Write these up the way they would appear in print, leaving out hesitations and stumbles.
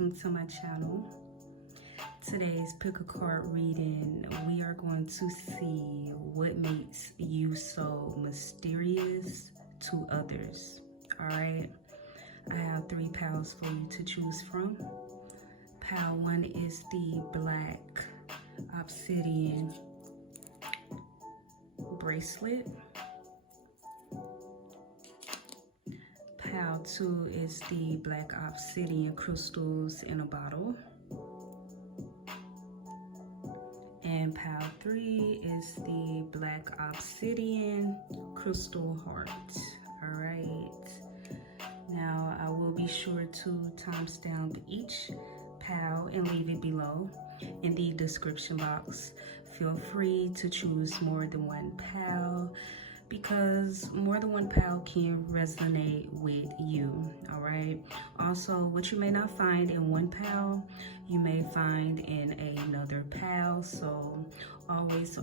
welcome to my channel. Today's pick a card reading, we are going to see what makes you so mysterious to others. All right, I have 3 piles for you to choose from. Pile 1 is the black Obsidian bracelet. Pile 2 is the black obsidian crystals in a bottle. And pile 3 is the black obsidian crystal heart. All right. Now I will be sure to timestamp each pile and leave it below in the description box. Feel free to choose more than one pile, because more than one pile can resonate with you. All right. Also, what you may not find in one pile, you may find in another pile. So always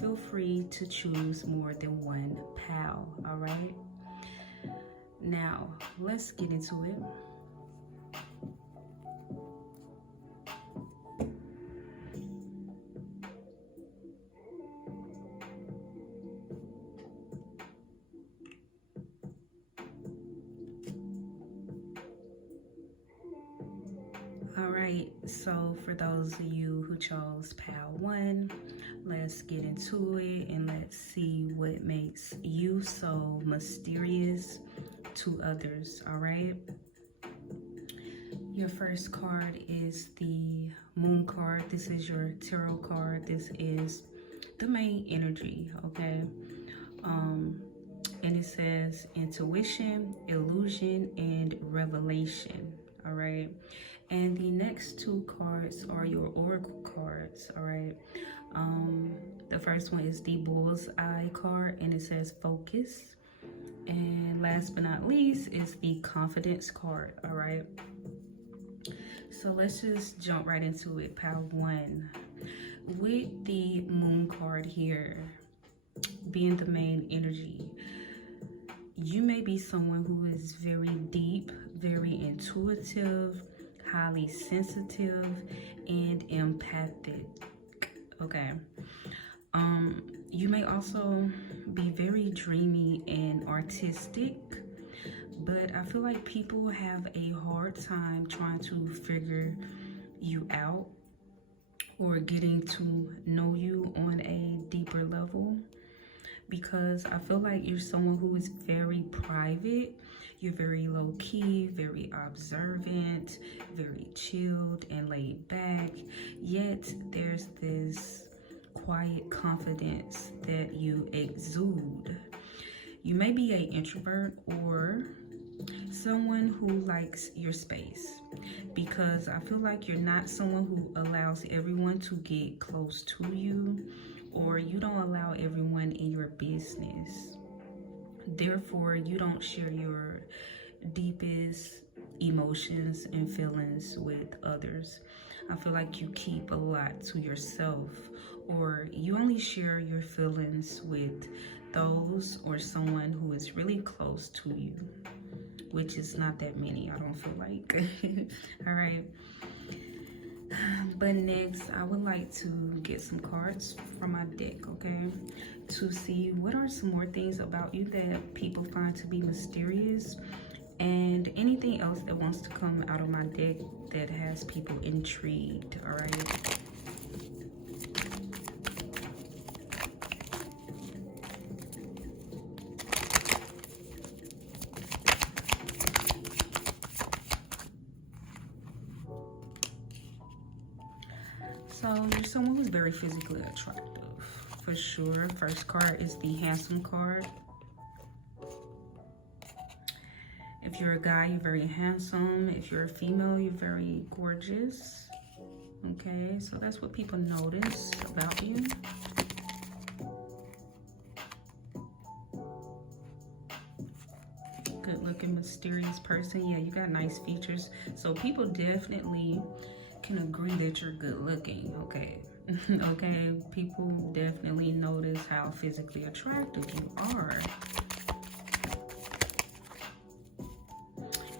feel free to choose more than one pile. All right. Now let's get into it. Alright, so for those of you who chose pile 1, let's get into it and let's see what makes you so mysterious to others. Alright, your first card is the Moon card. This is your tarot card. This is the main energy, okay? And it says intuition, illusion, and revelation. All right, and the next 2 cards are your oracle cards. All right, the first one is the bull's eye card, and it says focus. And last but not least is the confidence card. All right, so let's just jump right into it. Pile 1, with the moon card here being the main energy, you may be someone who is very deep, very intuitive, highly sensitive, and empathic. Okay. You may also be very dreamy and artistic, but I feel like people have a hard time trying to figure you out or getting to know you on a deeper level, because I feel like you're someone who is very private. You're very low-key, very observant, very chilled and laid back, yet there's this quiet confidence that you exude. You may be an introvert or someone who likes your space, because I feel like you're not someone who allows everyone to get close to you, or you don't allow everyone in your business. Therefore, you don't share your deepest emotions and feelings with others. I feel like you keep a lot to yourself, or you only share your feelings with those or someone who is really close to you, which is not that many, I don't feel like. All right. But next, I would like to get some cards from my deck, okay, to see what are some more things about you that people find to be mysterious, and anything else that wants to come out of my deck that has people intrigued. All right. So you're someone who's very physically attractive, for sure. First card is the handsome card. If you're a guy, you're very handsome. If you're a female, you're very gorgeous. Okay, so that's what people notice about you. Good looking, mysterious person. Yeah, you got nice features. So people definitely can agree that you're good looking, okay? Okay, people definitely notice how physically attractive you are.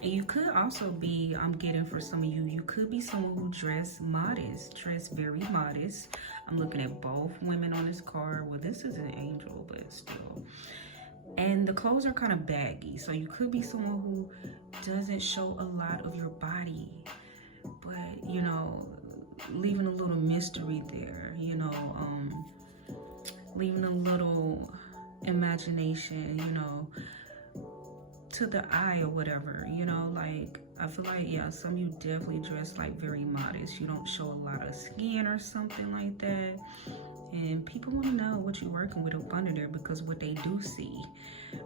And you could also be, I'm getting for some of you, you could be someone who dress modest, dress very modest. I'm looking at both women on this card. Well, this is an angel, but still. And the clothes are kind of baggy. So you could be someone who doesn't show a lot of your body, but, you know, leaving a little mystery there, you know, leaving a little imagination, you know, to the eye or whatever, you know. Like, I feel like, yeah, some of you definitely dress like very modest. You don't show a lot of skin or something like that. And people want to know what you're working with up under there, because what they do see,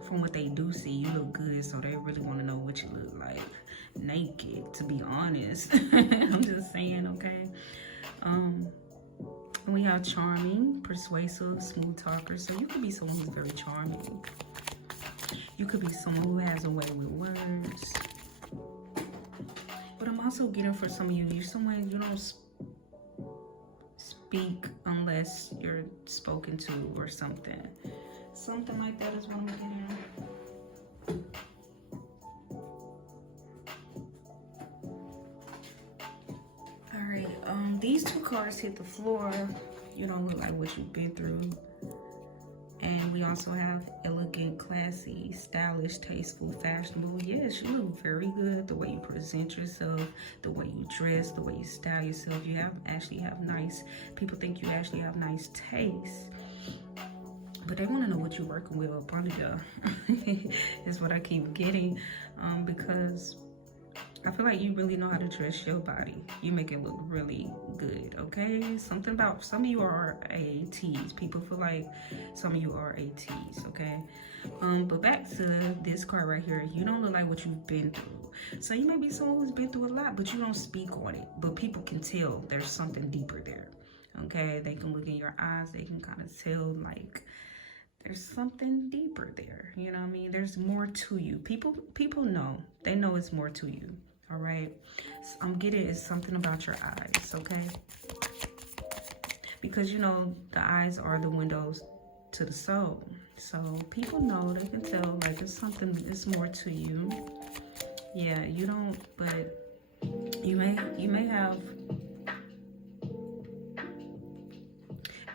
from what they do see, you look good, so they really want to know what you look like naked, to be honest. I'm just saying, okay. We have charming, persuasive, smooth talker. So you could be someone who's very charming. You could be someone who has a way with words. But I'm also getting for some of you, you're someone you don't speak unless you're spoken to or something. Something like that is what I'm getting. All right, these two cards hit the floor. You don't look like what you've been through. And we also have elegant, classy, stylish, tasteful, fashionable. Yes, you look very good. The way you present yourself, the way you dress, the way you style yourself. You actually have nice, people think you actually have nice taste. But they want to know what you're working with up under there. Is what I keep getting. Because I feel like you really know how to dress your body. You make it look really good, okay? Something about, some of you are AATs. People feel like some of you are ATs, okay? But back to this card right here. You don't look like what you've been through. So you may be someone who's been through a lot, but you don't speak on it. But people can tell there's something deeper there, okay? They can look in your eyes. They can kind of tell, like, there's something deeper there. You know what I mean? There's more to you. People know. They know it's more to you. All right, so I'm getting is something about your eyes, okay? Because, you know, the eyes are the windows to the soul. So people know, they can tell, like, it's something, it's more to you. Yeah, you don't, but you may have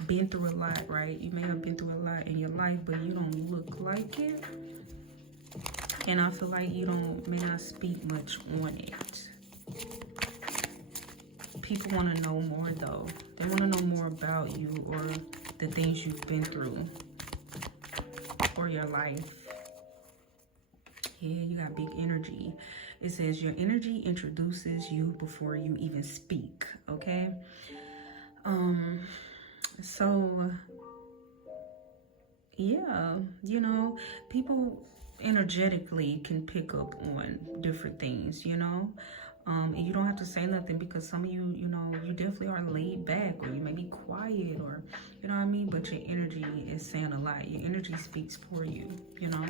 been through a lot, right? You may have been through a lot in your life, but you don't look like it. And I feel like you may not speak much on it. People want to know more though. They want to know more about you or the things you've been through or your life. Yeah, you got big energy. It says your energy introduces you before you even speak, okay? So yeah, you know, people energetically can pick up on different things, you know. And you don't have to say nothing, because some of you, you know, you definitely are laid back, or you may be quiet, or, you know what I mean, but your energy is saying a lot. Your energy speaks for you, you know.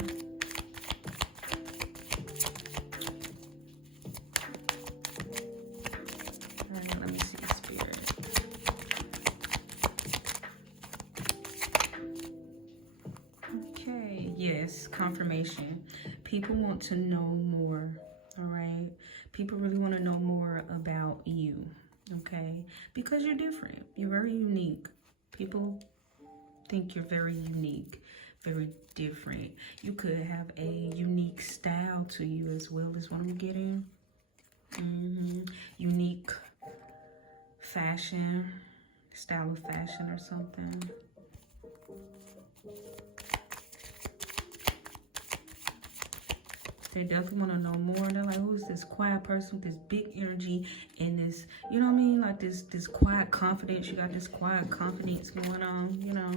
All right, let me see, Spirit. Okay, yes, confirmation. People want to know more, all right? People really want to know more about you, okay? Because you're different. You're very unique. People think you're very unique, very different. You could have a unique style to you as well, is what I'm getting. Unique fashion, style of fashion or something. They definitely want to know more. They're like, who's this quiet person with this big energy and this, you know what I mean? Like this quiet confidence. You got this quiet confidence going on, you know.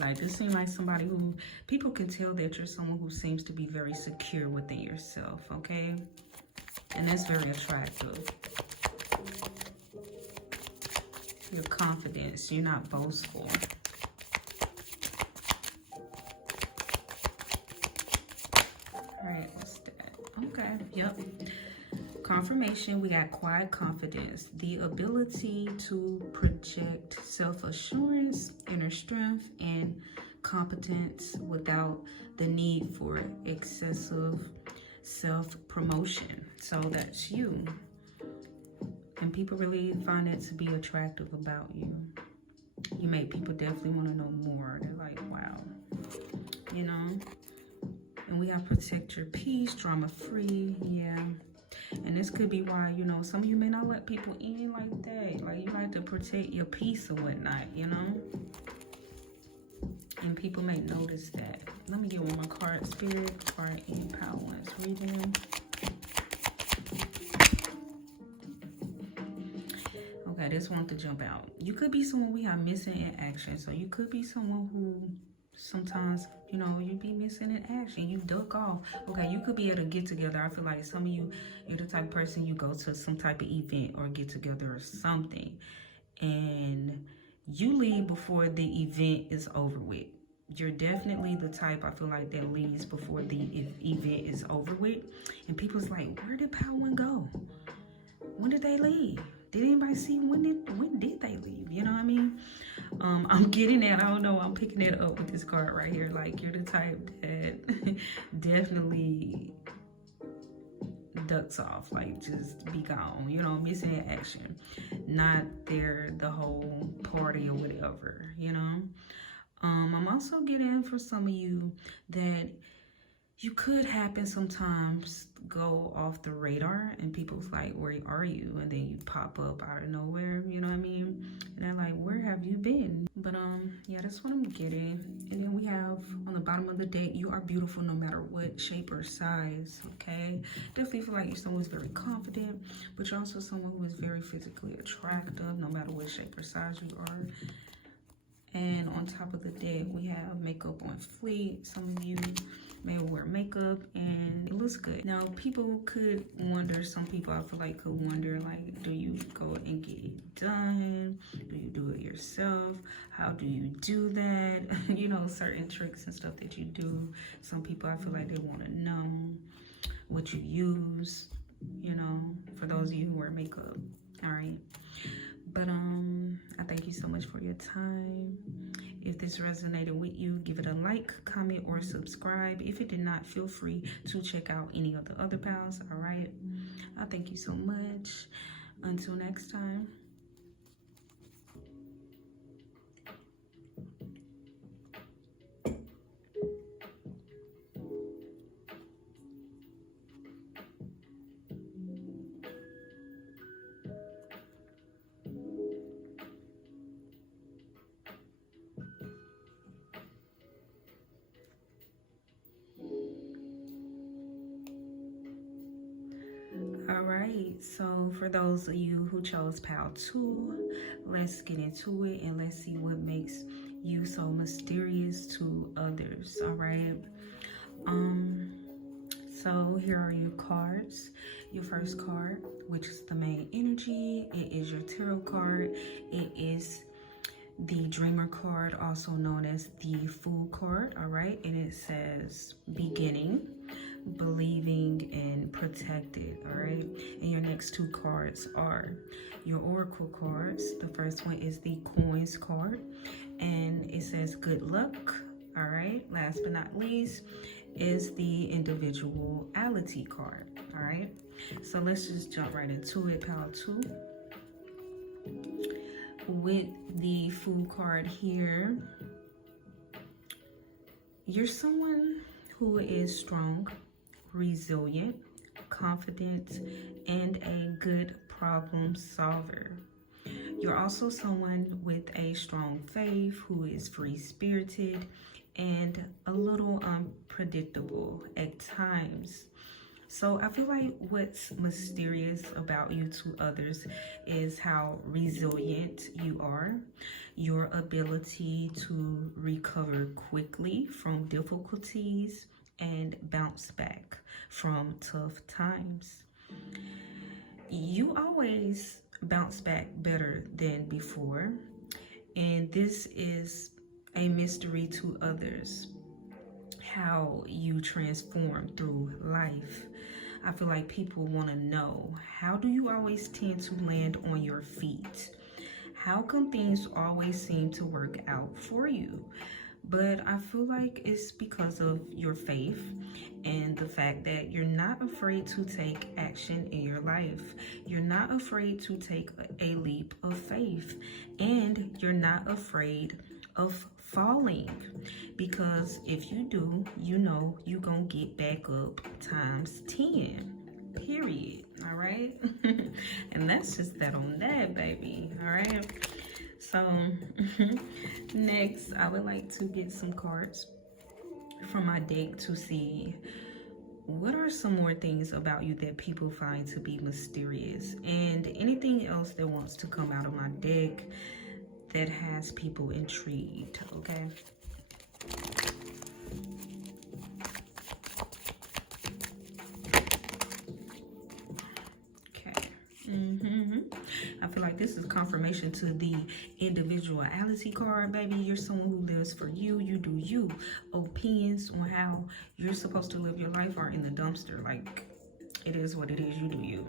Like, this seems like somebody who, people can tell that you're someone who seems to be very secure within yourself, okay? And that's very attractive. Your confidence, you're not boastful. Okay, yep. Confirmation, we got quiet confidence. The ability to project self-assurance, inner strength, and competence without the need for excessive self-promotion. So that's you. And people really find it to be attractive about you. You make people definitely want to know more. They're like, wow, you know. And we have protect your peace, drama free. Yeah. And this could be why, you know, some of you may not let people in like that. Like, you like to protect your peace or whatnot, you know. And people may notice that. Let me get one more card, Spirit, before I end Power One's reading. Okay, this one to jump out. You could be someone we have missing in action. So you could be someone who sometimes, you know, you be missing in action. You duck off. Okay, you could be at a get-together. I feel like some of you, you're the type of person you go to some type of event or get-together or something. And you leave before the event is over with. You're definitely the type, I feel like, that leaves before the event is over with. And people's like, where did Power One go? When did they leave? Did anybody see when did they leave? You know what I mean? I'm getting that. I don't know. I'm picking it up with this card right here. Like, you're the type that definitely ducks off. Like, just be gone. You know, missing in action. Not there the whole party or whatever, you know? I'm also getting for some of you that you could happen sometimes go off the radar and people's like, where are you? And then you pop up out of nowhere, you know what I mean? And they're like, where have you been? But yeah, that's what I'm getting. And then we have on the bottom of the deck, you are beautiful no matter what shape or size, okay? Definitely feel like you're someone who's very confident, but you're also someone who is very physically attractive no matter what shape or size you are. And on top of the deck, we have makeup on fleek. Some of you may wear makeup and it looks good. Now, people could wonder, some people I feel like could wonder, like, do you go and get it done? Do you do it yourself? How do you do that? You know, certain tricks and stuff that you do. Some people, I feel like they want to know what you use, you know, for those of you who wear makeup, all right? But I thank you so much for your time. If this resonated with you, give it a like, comment, or subscribe. If it did not, feel free to check out any of the other pals, all right? I thank you so much. Until next time. All right, so for those of you who chose Pal 2, let's get into it and let's see what makes you so mysterious to others, all right? So here are your cards. Your first card, which is the main energy, it is your tarot card. It is the Dreamer card, also known as the Fool card, all right? And it says beginning, believing, and protected, all right? And your next two cards are your Oracle cards. The first one is the Coins card, and it says good luck, all right? Last but not least is the Individuality card, all right? So let's just jump right into it, Pal 2. With the Fool card here, you're someone who is strong, resilient, confident, and a good problem solver. You're also someone with a strong faith who is free-spirited and a little unpredictable at times. So I feel like what's mysterious about you to others is how resilient you are, your ability to recover quickly from difficulties and bounce back from tough times. You always bounce back better than before, and this is a mystery to others, how you transform through life. I feel like people want to know, how do you always tend to land on your feet? How come things always seem to work out for you? but I feel like it's because of your faith and the fact that you're not afraid to take action in your life. You're not afraid to take a leap of faith, and you're not afraid of falling, because if you do, you know you're gonna get back up times 10, period. All right. And that's just that on that, baby. All right. So next, I would like to get some cards from my deck to see what are some more things about you that people find to be mysterious, and anything else that wants to come out of my deck that has people intrigued. Okay. I feel like this is confirmation to the individuality card, baby. You're someone who lives for you. You do you. Opinions on how you're supposed to live your life are in the dumpster. Like, it is what it is. You do you.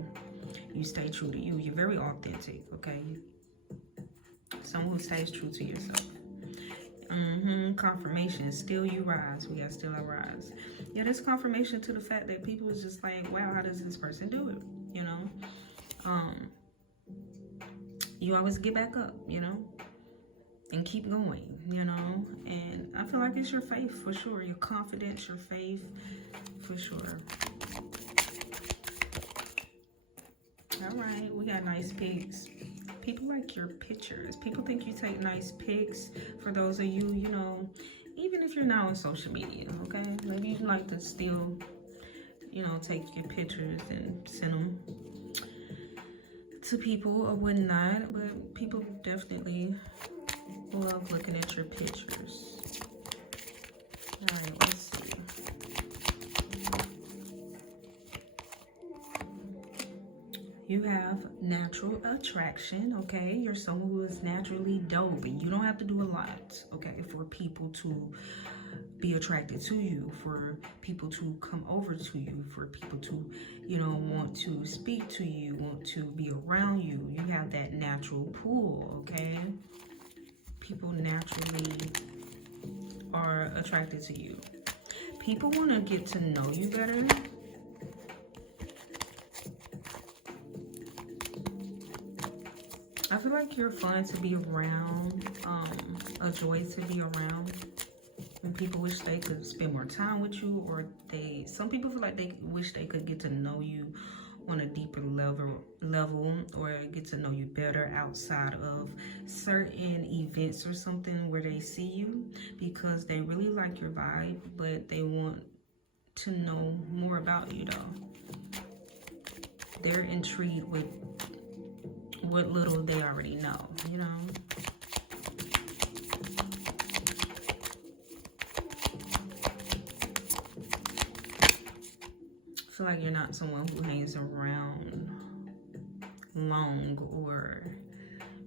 You stay true to you. You're very authentic, okay? Someone who stays true to yourself. Confirmation. Still you rise. We got still I rise. Yeah, this confirmation to the fact that people is just like, wow, how does this person do it? You know? You always get back up, you know, and keep going, you know. And I feel like it's your faith for sure. Your confidence, your faith for sure. All right, we got nice pics. People like your pictures. People think you take nice pics. For those of you, you know, even if you're not on social media, okay? Maybe you like to still, you know, take your pictures and send them to people or whatnot, but people definitely love looking at your pictures. All right, let's see. You have natural attraction, okay? You're someone who is naturally dope, and you don't have to do a lot, okay, for people to be attracted to you, for people to come over to you, for people to, you know, want to speak to you, want to be around you. You have that natural pull, okay? People naturally are attracted to you. People want to get to know you better. I feel like you're fun to be around, a joy to be around. And people wish they could spend more time with you, or some people feel like they wish they could get to know you on a deeper level, or get to know you better outside of certain events or something where they see you, because they really like your vibe, but they want to know more about you though. They're intrigued with what little they already know, you know. I feel like you're not someone who hangs around long, or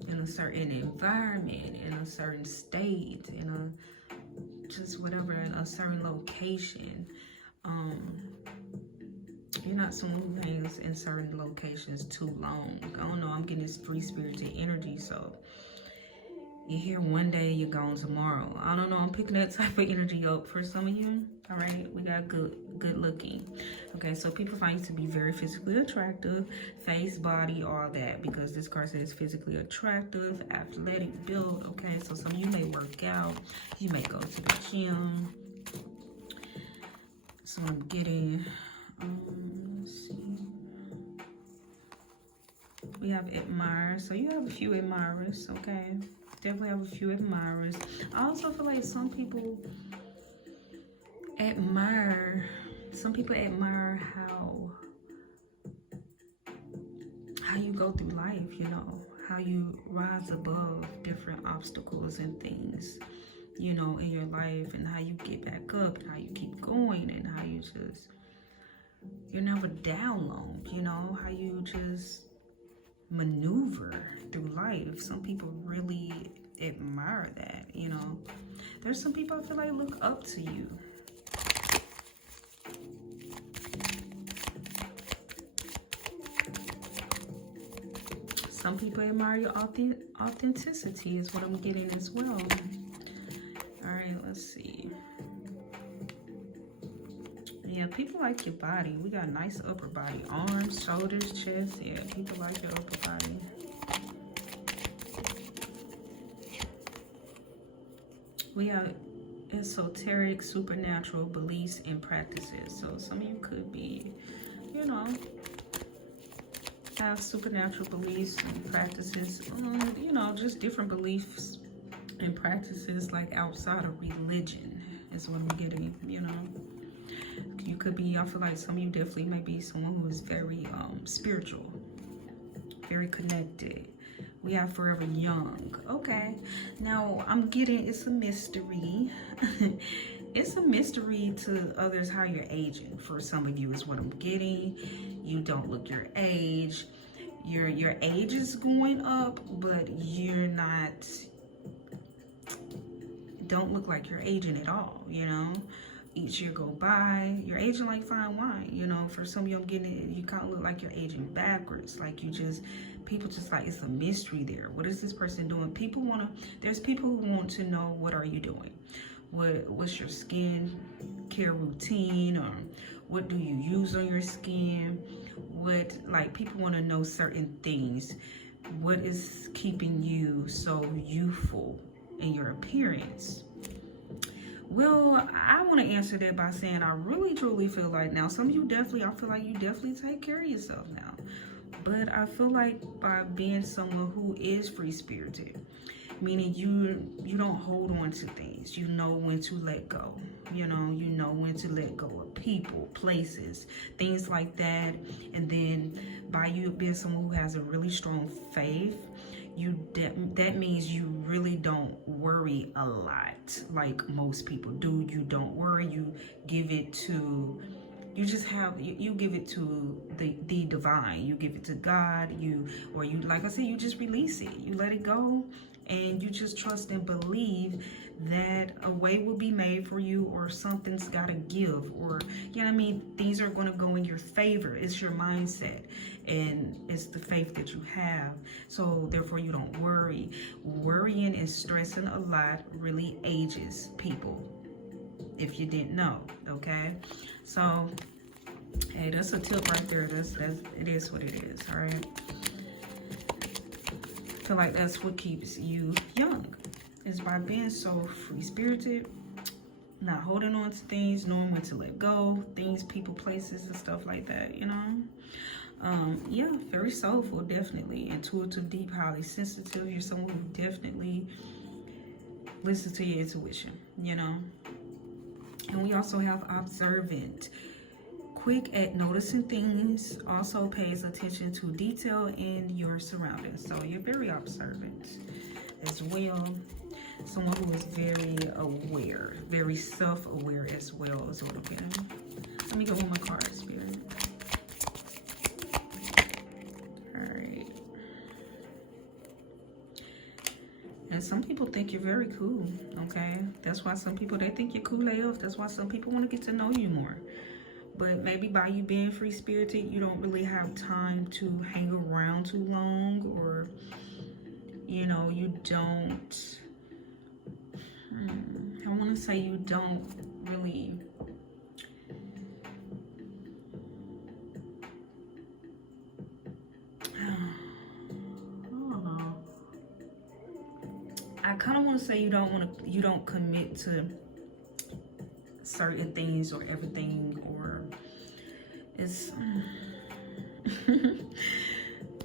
in a certain environment, in a certain state, in a just whatever, in a certain location. You're not someone who hangs in certain locations too long. I don't know, I'm getting this free-spirited energy, so you're here one day, you're gone tomorrow. I don't know, I'm picking that type of energy up for some of you. All right, we got good looking. Okay, so people find you to be very physically attractive, face, body, all that, because this card says physically attractive, athletic build. Okay, so some of you may work out, you may go to the gym. So I'm getting, let's see. We have admirers, so you have a few admirers, okay? Definitely have a few admirers. I also feel like some people admire how you go through life, you know, how you rise above different obstacles and things, you know, in your life, and how you get back up, and how you keep going, and how you just, you're never down long, you know, how you just maneuver through life. Some people really admire that, you know. There's some people I feel like look up to you. Some people admire your authenticity is what I'm getting as well. All right, right, let's see. Yeah, people like your body. We got nice upper body. Arms, shoulders, chest. Yeah, people like your upper body. We have esoteric, supernatural beliefs and practices. So some of you could be, you know, have supernatural beliefs and practices. You know, just different beliefs and practices like outside of religion is what I'm getting, you know. You could be, I feel like some of you definitely may be someone who is very spiritual, very connected. We have forever young. Okay, now I'm getting, it's a mystery. It's a mystery to others how you're aging. For some of you is what I'm getting. You don't look your age. Your age is going up, but you're not, don't look like you're aging at all, you know. Each year go by, you're aging like fine wine, you know. For some of you, I'm getting it, you kind of look like you're aging backwards. Like you just, people just like, it's a mystery there. What is this person doing? People want to, there's people who want to know, what are you doing? What's your skin care routine? Or what do you use on your skin? What, like, people want to know certain things. What is keeping you so youthful in your appearance? Well, I want to answer that by saying I really truly feel like, now some of you definitely, I feel like you definitely take care of yourself now. But I feel like by being someone who is free-spirited, meaning you don't hold on to things. You know when to let go. You know when to let go of people, places, things like that. And then by you being someone who has a really strong faith, that means you really don't worry a lot like most people do. You don't worry. You give it to, you just have, you give it to the divine. You give it to God. Or like I said, you just release it. You let it go, and you just trust and believe that a way will be made for you, or something's got to give, or, you know what I mean? Things are going to go in your favor. It's your mindset, and it's the faith that you have. So therefore you don't worry. Worrying and stressing a lot really ages people, if you didn't know. Okay, so hey, that's a tip right there. That's it is what it is. All right, I feel like that's what keeps you young, is by being so free-spirited, not holding on to things, knowing when to let go, things, people, places, and stuff like that, you know. Yeah, very soulful, definitely. Intuitive, deep, highly sensitive. You're someone who definitely listens to your intuition, you know. And we also have observant, quick at noticing things, also pays attention to detail in your surroundings. So you're very observant as well. Someone who is very aware, very self-aware as well as what I'm getting. Let me go with my card, Spirit. All right. And some people think you're very cool, okay? That's why some people, they think you're cool AF. That's why some people want to get to know you more. But maybe by you being free-spirited, you don't really have time to hang around too long, or, you know, you don't, I want to say you don't really, I don't know. I kind of want to say you don't commit to certain things or everything, or it's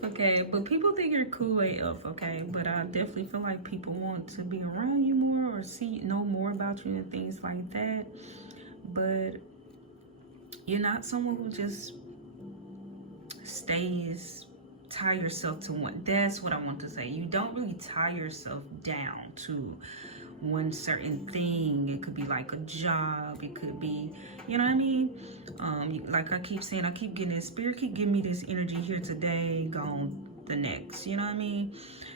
okay, but people think you're cool AF, okay? But I definitely feel like people want to be around you more, or know more about you and things like that. But you're not someone who just tie yourself to one. That's what I want to say. You don't really tie yourself down to one certain thing. It could be like a job, it could be, you know what I mean? Like I keep saying, I keep getting this, Spirit keep giving me this energy here today, gone the next, you know what I mean?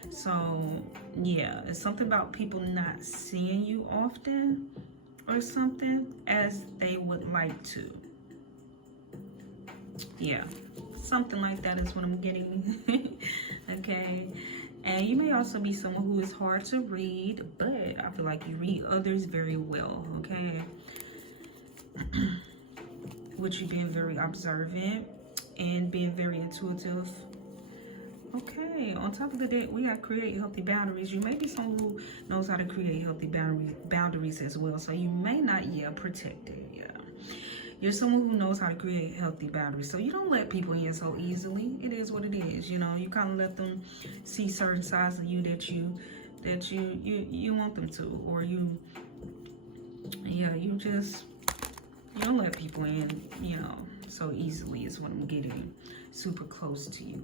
So yeah, it's something about people not seeing you often or something as they would like to. Yeah, something like that is what I'm getting. Okay, And you may also be someone who is hard to read, but I feel like you read others very well, okay? Which you being very observant and being very intuitive. Okay, on top of the deck, we got create healthy boundaries. You may be someone who knows how to create healthy boundaries as well. So you may not, protect it, You're someone who knows how to create healthy boundaries. So you don't let people in so easily. It is what it is, you know. You kind of let them see certain sides of you that you want them to, or you don't let people in, so easily is what I'm getting. Super close to you.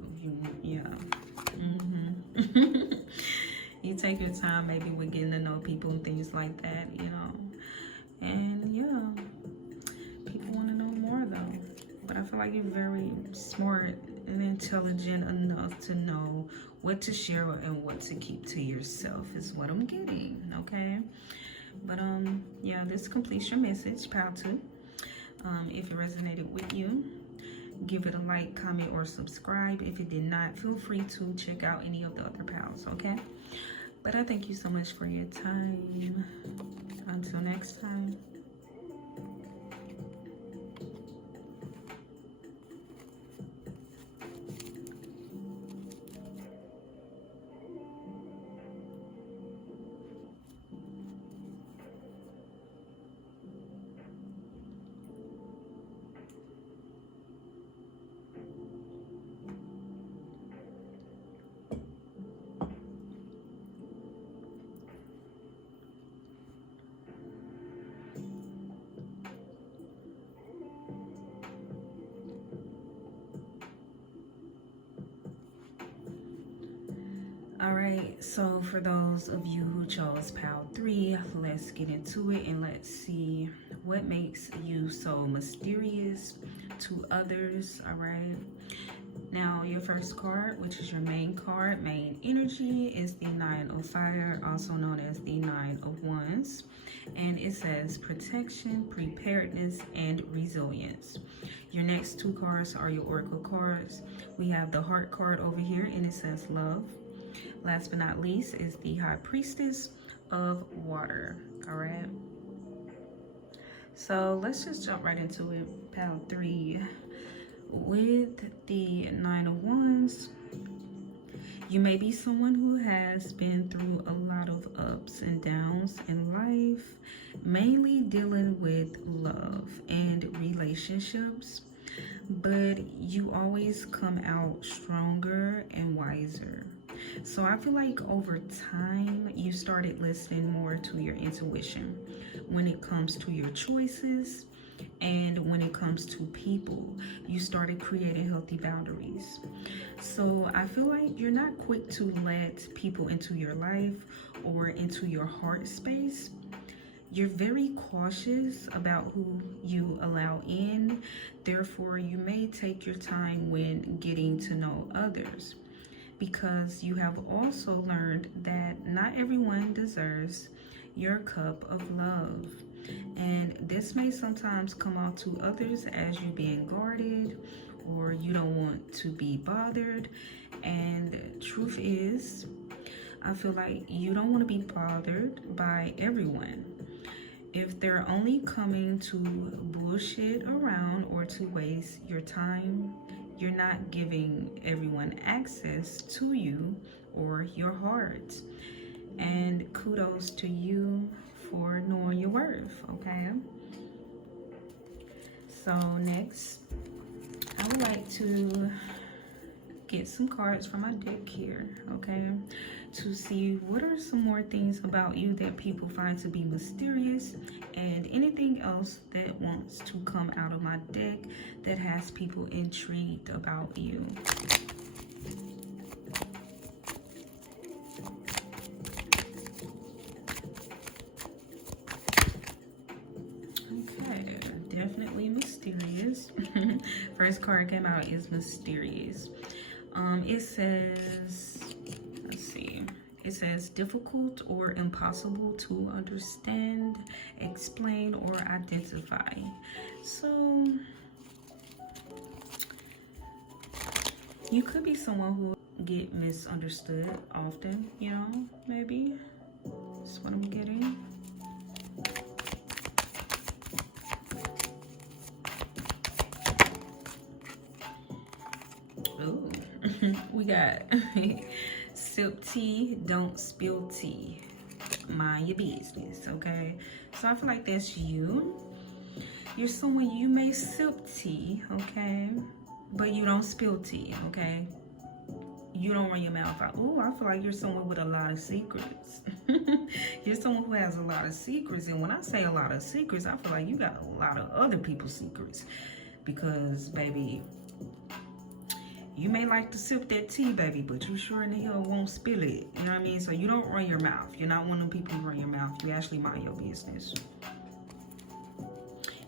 You take your time maybe with getting to know people and things like that, And people want to know more though. But I feel like you're very smart and intelligent enough to know what to share and what to keep to yourself is what I'm getting, okay? But this completes your message, pile 2. If it resonated with you, give it a like, comment, or subscribe. If it did not, feel free to check out any of the other pals, okay? But I thank you so much for your time. Until next time. All right, so for those of you who chose pile 3, let's get into it and let's see what makes you so mysterious to others. All right, now your first card, which is your main card, main energy, is the 9 of Fire, also known as the 9 of Wands, and it says protection, preparedness, and resilience. Your next 2 cards are your oracle cards. We have the Heart card over here, and it says love. Last but not least is the High Priestess of Water. All right, so let's just jump right into it. Pile 3, with the 9 of Wands, you may be someone who has been through a lot of ups and downs in life, mainly dealing with love and relationships, but you always come out stronger and wiser. So I feel like over time, you started listening more to your intuition when it comes to your choices, and when it comes to people, you started creating healthy boundaries. So I feel like you're not quick to let people into your life or into your heart space. You're very cautious about who you allow in. Therefore, you may take your time when getting to know others, because you have also learned that not everyone deserves your cup of love. And this may sometimes come out to others as you being guarded, or you don't want to be bothered. And truth is, I feel like you don't want to be bothered by everyone. If they're only coming to bullshit around or to waste your time, you're not giving everyone access to you or your heart. And kudos to you for knowing your worth, okay? So next, I would like to get some cards from my deck here, okay? To see what are some more things about you that people find to be mysterious, and anything else that wants to come out of my deck that has people intrigued about you. Okay, definitely mysterious. First card came out is mysterious. It says, let's see, it says difficult or impossible to understand, explain, or identify. So you could be someone who get misunderstood often, you know, maybe. That's what I'm getting. Ooh, we got sip tea, don't spill tea. Mind your business, okay? So I feel like that's you. You're someone, you may sip tea, okay? But you don't spill tea, okay? You don't run your mouth out. Ooh, I feel like you're someone with a lot of secrets. You're someone who has a lot of secrets. And when I say a lot of secrets, I feel like you got a lot of other people's secrets. Because, baby, you may like to sip that tea, baby, but you sure in the hell won't spill it. You know what I mean? So you don't run your mouth. You're not one of them people who run your mouth. You actually mind your business.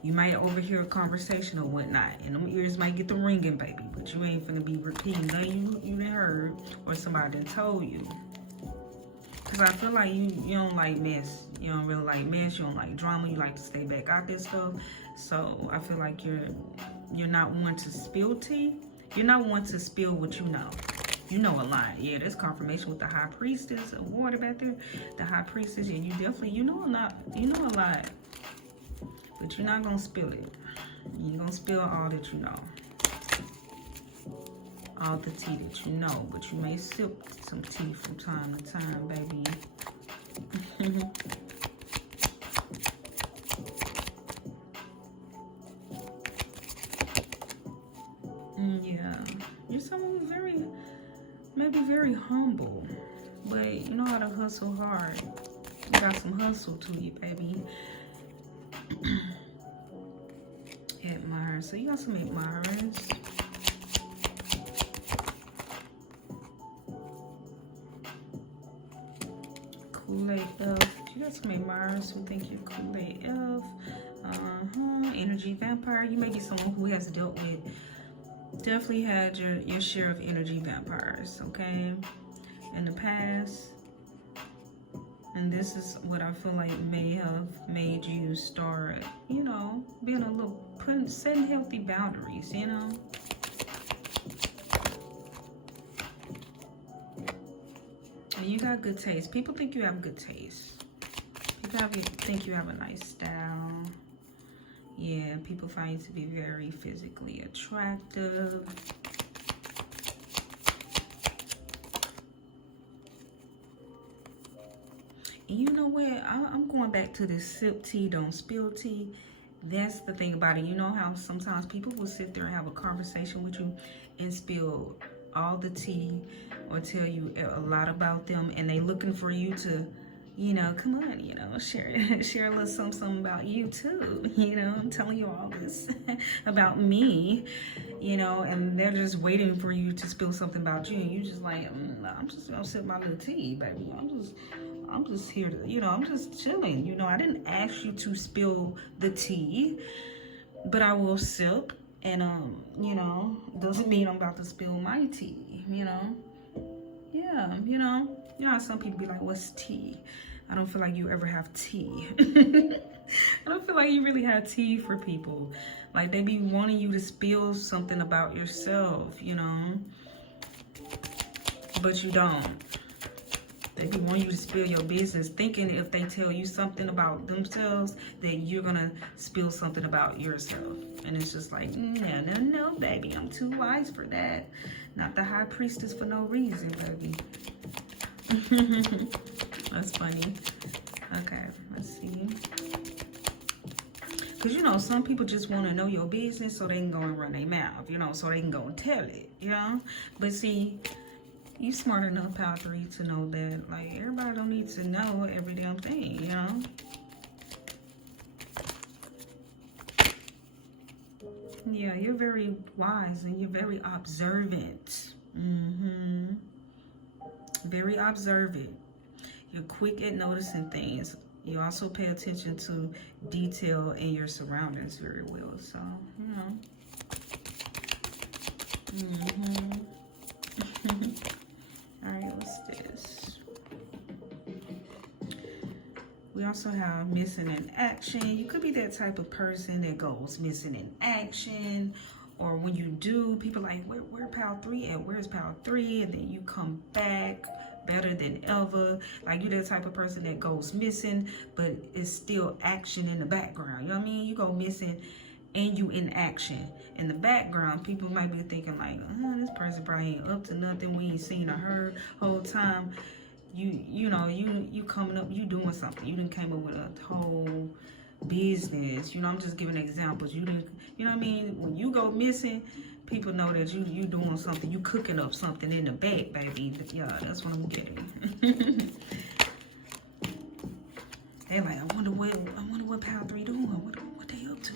You might overhear a conversation or whatnot, and them ears might get the ringing, baby, but you ain't finna be repeating nothing you done heard or somebody done told you. Because I feel like you don't like mess. You don't really like mess. You don't like drama. You like to stay back out this stuff. So I feel like you're not one to spill tea. You're not one to spill what you know. You know a lot. Yeah, there's confirmation with the high priestess of water back there. The high priestess, yeah, you definitely, you know a lot. But you're not gonna spill it. You ain't gonna spill all that you know. All the tea that you know. But you may sip some tea from time to time, baby. Yeah. You're someone who's maybe very humble. But you know how to hustle hard. You got some hustle to you, baby. Admirers. So you got some admirers. Kool-Aid elf. You got some admirers who think you're Kool-Aid elf. Energy vampire. You may be someone who has dealt with, definitely had your share of energy vampires, okay, in the past. And this is what I feel like may have made you start, you know, being a little, setting healthy boundaries, you know. And you got good taste. People think you have good taste. People think you have a nice style. Yeah, people find you to be very physically attractive. And you know what? I'm going back to this sip tea, don't spill tea. That's the thing about it. You know how sometimes people will sit there and have a conversation with you and spill all the tea or tell you a lot about them, and they looking for you to, you know, come on, you know, share a little something about you too. You know, I'm telling you all this about me, you know, and they're just waiting for you to spill something about you, and you just like, I'm just gonna sip my little tea, baby. I'm just here to, you know, I'm just chilling. You know, I didn't ask you to spill the tea, but I will sip, and you know, doesn't mean I'm about to spill my tea, you know. Yeah, you know how some people be like, what's tea? I don't feel like you ever have tea. I don't feel like you really have tea for people. Like, they be wanting you to spill something about yourself, you know, but you don't. They be wanting you to spill your business, thinking if they tell you something about themselves, that you're gonna spill something about yourself. And it's just like, no, baby, I'm too wise for that. Not the high priestess for no reason, baby. That's funny. Okay, let's see. Because, you know, some people just want to know your business so they can go and run their mouth, you know, so they can go and tell it, you know. But see, you smart enough, Power 3, to know that, like, everybody don't need to know every damn thing, you know. Yeah, you're very wise and you're very observant. Very observant. You're quick at noticing things. You also pay attention to detail in your surroundings very well. So, you know. All right, what's this? We also have missing in action. You could be that type of person that goes missing in action, or when you do, people like, where pile 3 at? Where's pile 3? And then you come back better than ever. Like, you're the type of person that goes missing, but it's still action in the background. You know what I mean? You go missing and you in action. In the background, people might be thinking like, oh, this person probably ain't up to nothing. We ain't seen or heard whole time. You know, you coming up, you doing something. You done came up with a whole business. You know, I'm just giving examples. You didn't, you know what I mean? When you go missing, people know that you doing something. You cooking up something in the back, baby. Yeah, that's what I'm getting. They like, I wonder what pile 3 doing. What they up to?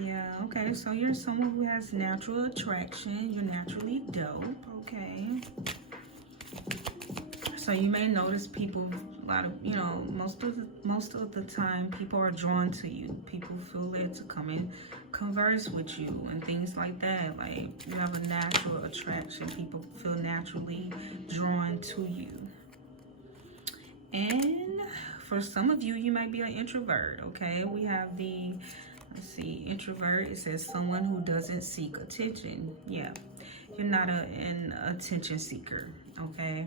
Yeah, okay, so you're someone who has natural attraction. You're naturally dope, okay? So you may notice people, a lot of, you know, most of the time, people are drawn to you. People feel led to come and converse with you and things like that. Like, you have a natural attraction. People feel naturally drawn to you. And for some of you, you might be an introvert, okay? We have the, let's see, introvert. It says someone who doesn't seek attention. Yeah, you're not an attention seeker, okay?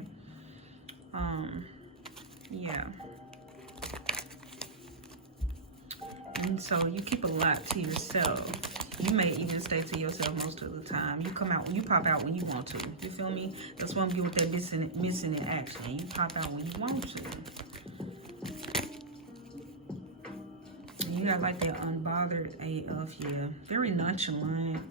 Yeah. And so you keep a lot to yourself. You may even stay to yourself most of the time. You come out, you pop out when you want to. You feel me? That's what I'm getting with that missing in action. You pop out when you want to. You got like that unbothered AF, yeah. Very nonchalant.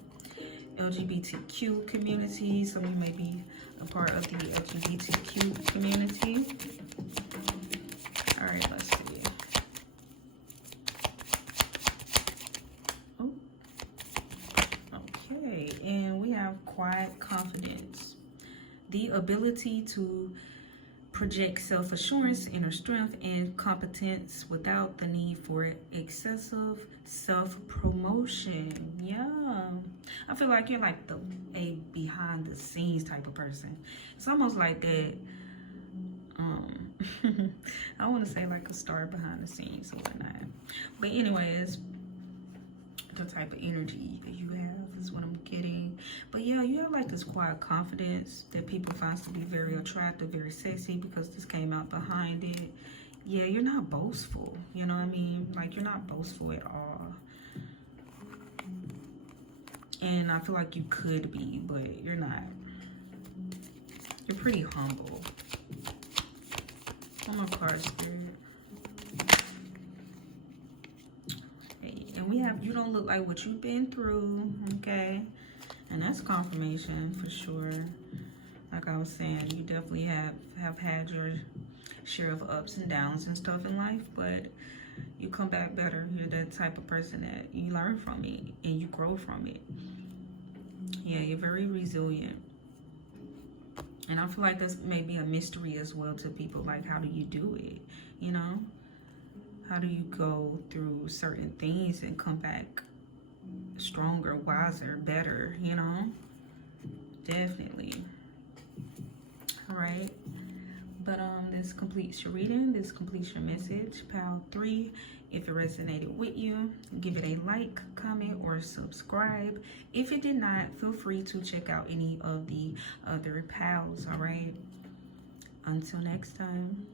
LGBTQ community. Some of you may be a part of the LGBTQ community. All right, let's see. Oh, okay. And we have quiet confidence. The ability to project self-assurance, inner strength, and competence without the need for excessive self-promotion. Yeah. I feel like you're like a behind-the-scenes type of person. It's almost like that, I want to say like a star behind the scenes or whatnot. But anyways, the type of energy that you have is what I'm getting. But yeah, you have like this quiet confidence that people find to be very attractive, very sexy, because this came out behind it. Yeah, you're not boastful, you know what I mean? Like, you're not boastful at all. And I feel like you could be, but you're not. You're pretty humble. One more card, Spirit. And we have, you don't look like what you've been through, okay? And that's confirmation for sure. Like I was saying, you definitely have had your share of ups and downs and stuff in life, but you come back better. You're that type of person that you learn from it and you grow from it. Yeah, you're very resilient. And I feel like this may be a mystery as well to people. Like, how do you do it, you know? How do you go through certain things and come back stronger, wiser, better, you know? Definitely. All right. But this completes your reading. This completes your message. Pile 3. If it resonated with you, give it a like, comment, or subscribe. If it did not, feel free to check out any of the other piles, all right? Until next time.